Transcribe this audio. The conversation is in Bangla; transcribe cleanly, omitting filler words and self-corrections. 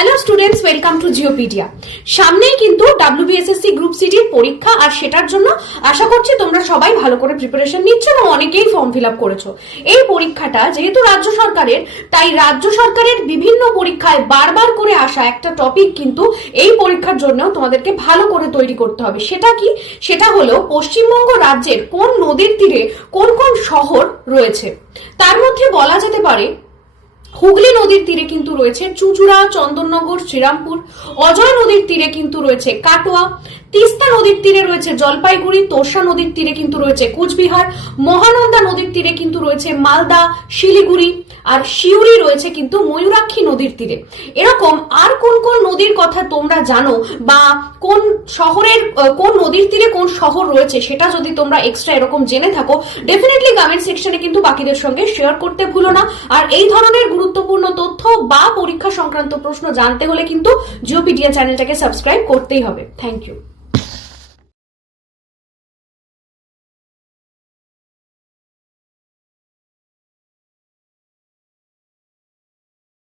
Hello students, welcome to Geopedia. সামনেই কিন্তু ডাব্লিউবিএসএসসি গ্রুপ সিটির পরীক্ষা, আর সেটার জন্য আশা করছি তোমরা সবাই ভালো করে প্রিপারেশন নিচ্ছ এবং অনেকেই ফর্ম ফিল আপ করেছো। এই পরীক্ষাটা যেহেতু রাজ্য সরকারের, তাই রাজ্য সরকারের বিভিন্ন পরীক্ষায় বারবার করে আসা একটা টপিক কিন্তু এই পরীক্ষার জন্য তোমাদেরকে ভালো করে তৈরি করতে হবে। সেটা কি? সেটা হলো পশ্চিমবঙ্গ রাজ্যের কোন নদীর তীরে কোন কোন শহর রয়েছে। তার মধ্যে বলা যেতে পারে হুগলি নদীর তীরে কিন্তু রয়েছে চুঁচুড়া, চন্দননগর, শ্রীরামপুর। অজয় নদীর তীরে কিন্তু রয়েছে কাটোয়া। তিস্তা নদীর তীরে রয়েছে জলপাইগুড়ি। তোর্ষা নদীর তীরে কিন্তু রয়েছে কোচবিহার। মহানন্দা নদীর তীরে কিন্তু রয়েছে মালদা, শিলিগুড়ি। আর সিউড়ি রয়েছে কিন্তু ময়ূরাক্ষী নদীর তীরে। এরকম আর কোন কোন নদীর কথা তোমরা জানো, বা কোন শহরের কোন নদীর তীরে কোন শহর রয়েছে, সেটা যদি তোমরা এক্সট্রা এরকম জেনে থাকো, ডেফিনেটলি কমেন্ট সেকশনে কিন্তু বাকিদের সঙ্গে শেয়ার করতে ভুলো না। আর এই ধরনের গুরুত্বপূর্ণ তথ্য বা পরীক্ষা সংক্রান্ত প্রশ্ন জানতে হলে কিন্তু জিওপিডিয়া চ্যানেলটাকে সাবস্ক্রাইব করতেই হবে। Thank you.